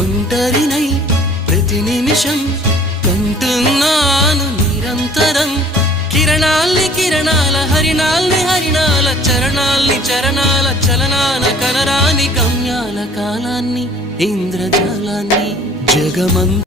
ఒంటరినై ప్రతి నిమిషం కంటున్నాను నిరంతరం. కిరణాల్ని కిరణాల హరిణాల్ని హరిణాల చరణాల్ని చరణాల చలనాల కనరాని గమ్యాల కాలాన్ని ఇంద్రజాలాన్ని జగమంత